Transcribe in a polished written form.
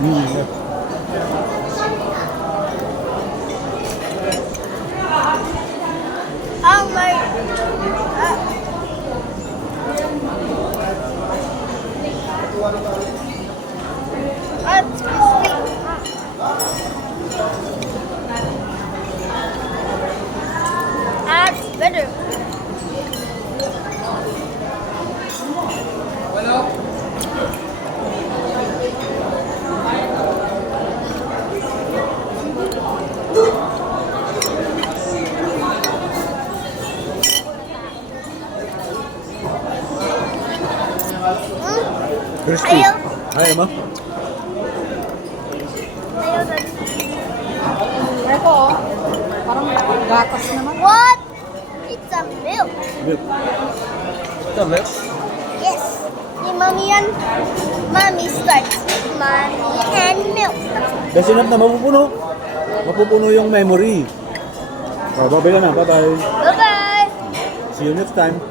Yeah. Oh my. That's better. Crispy. Ayaw. Ayaw mo? Ayaw na. Ito, oh. Parang gatas naman. What? It's a milk. Milk. Ito, milk. Yes. Ni Mommy yan. Mommy starts with Mommy and milk. Kasi na mapupuno. Mapupuno yung memory. Oh, bye-bye na. Bye-bye. Bye-bye. See you next time.